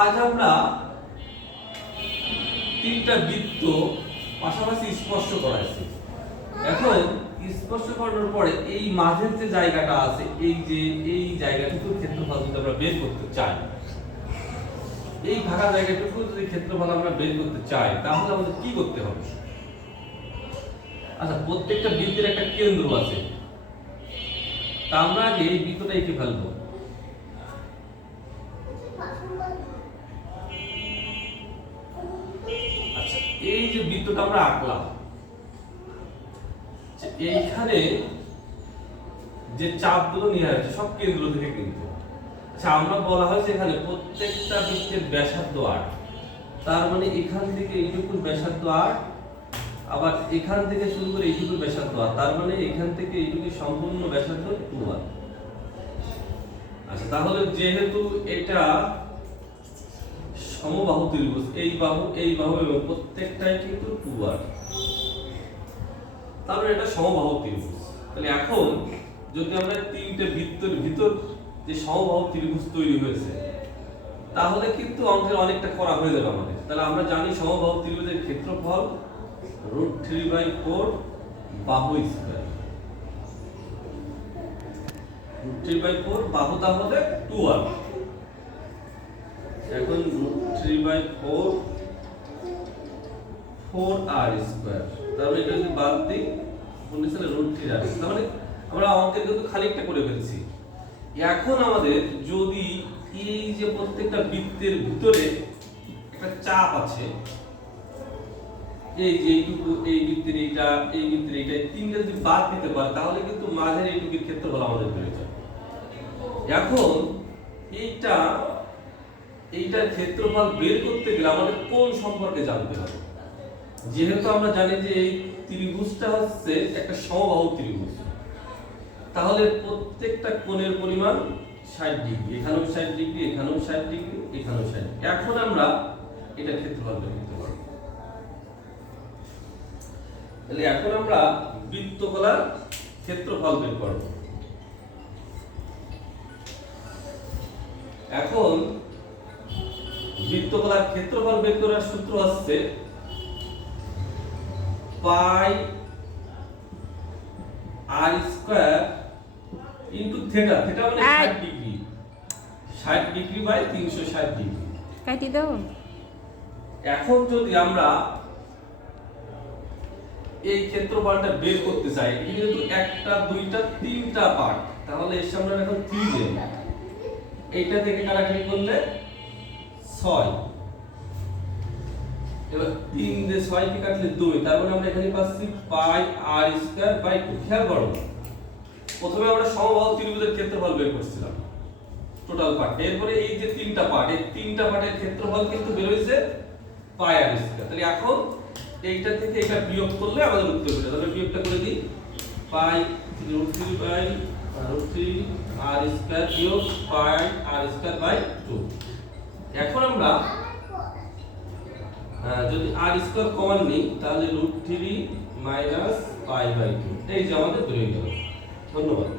আজ আমরা তিনটা বৃত্ত পাশাপাশি স্পর্শ করাইছি। এখন স্পর্শ করানোর পরে এই মাঝের যে জায়গাটা আছে, এই জায়গাটুকু ক্ষেত্রফল যদি আমরা বের করতে চাই, এই ফাঁকা জায়গাটুকু যদি ক্ষেত্রফল আমরা বের করতে চাই, তাহলে আমাদের কি করতে হবে? আচ্ছা, প্রত্যেকটা বৃত্তের একটা কেন্দ্র আছে, তা আমরা আগে এই বৃত্তটা এঁকে ফেলবো। আচ্ছা, এই যে বৃত্তটা আমরা আঁকলাম, এইখানে যে চাপগুলো নেওয়া হয়েছে সব কেন্দ্র থেকে কিন্তু। আচ্ছা, আমরা বলা হয়েছে এখানে প্রত্যেকটা বৃত্তের ব্যাসার্ধ 8, তার মানে এখান থেকে এইটুকুর ব্যাসার্ধ 8, আবার এখান থেকে শুরু করে এইটুকুর ব্যাসার্ধ 8, তার মানে এখান থেকে এইটুকু সম্পূর্ণ ব্যাসার্ধ 2r। আচ্ছা, তাহলে যেহেতু এটা সমবাহু ত্রিভুজ, এই বাহু এবং প্রত্যেকটাই কিন্তু 2r, তাহলে এটা সমবাহু ত্রিভুজ। তাহলে এখন যদি আমরা তিনটে বৃত্তের ভিতর যে সমবাহু ত্রিভুজ তৈরি হয়েছে, তাহলে কিন্তু অঙ্কের অনেকটা করা হয়ে যাবে আমাদের। তাহলে আমরা জানি সমবাহু ত্রিভুজের ক্ষেত্রফল √3/4 বাহু স্কয়ার। √3/4 বাহু তাহলে 2r। এখন √3/4 4r স্কয়ার, তাহলে এটা যদি বাদ দিই কোনটা √3r, তার মানে আমরা অঙ্কের কিন্তু খানিকটা করে ফেলছি। এখন আমাদের যদি এই যে প্রত্যেকটা বৃত্তের ভিতরে একটা চাপ আছে, এই যে এইটুকু, এই বৃত্তের এইটা, এই বৃত্তের এইটা, তিনটা যদি বাদ দিতে পারে, তাহলে কিন্তু মাঝের এইটুকুর ক্ষেত্রফল আমাদের বের হয়ে যাবে। এখন এইটার ক্ষেত্রফল বের করতে গেলে আমাদের কোণ সম্পর্কে জানতে হবে। যেহেতু আমরা জানি যে এই ত্রিভুজটা হচ্ছে একটা সমবাহু ত্রিভুজ, তাহলে প্রত্যেকটা কোণের পরিমাণ 60 ডিগ্রি, এখানেও 60 ডিগ্রি, এখানেও 60 ডিগ্রি, এখানেও 60 ডিগ্রি। এখন আমরা এটা ক্ষেত্রফল বের করতে পারব। তাহলে এখন আমরা বৃত্তকলার ক্ষেত্রফল বের করব। এখন বৃত্তকলার ক্ষেত্রফল বের করার সূত্র হচ্ছে পাই r square into theta. Theta মানে 60 ডিগ্রি, 60 ডিগ্রি বাই 360 ডিগ্রি। কাটি দাও। এখন যদি আমরা এই ক্ষেত্রফলটা বের করতে চাই, এটা কিন্তু একটা, দুইটা, তিনটা পার্ট, তাহলে এর সামনে এখন 3 দেব। এইটা থেকে কাটাকাটি করলে 6, এবার 3 দিয়ে 6 কে কাটলে 2, তার মানে আমরা এখানে পাচ্ছি পাই r স্কয়ার বাই 2। খেয়াল করো, প্রথমে আমরা সমবাহু ত্রিভুজের ক্ষেত্রফল বের করছিলাম টোটাল পার্ট, এরপরে এই যে তিনটা পার্ট, এই তিনটা পার্টের ক্ষেত্রফল কিন্তু বের হয়েছে পাই r স্কয়ার। তাহলে এখন এইটা থেকে এটা বিয়োগ করলে আমাদের উত্তর বের হবে। তাহলে বিয়োগটা করে দিই, পাই √3 r স্কয়ার বিয়োগ পাই r স্কয়ার বাই 2। এখন আমরা যদি r স্কয়ার কমন নিই, তাহলে √3 - পাই বাই 2, এই যে আমাদের বের হয়ে গেল। ধন্যবাদ।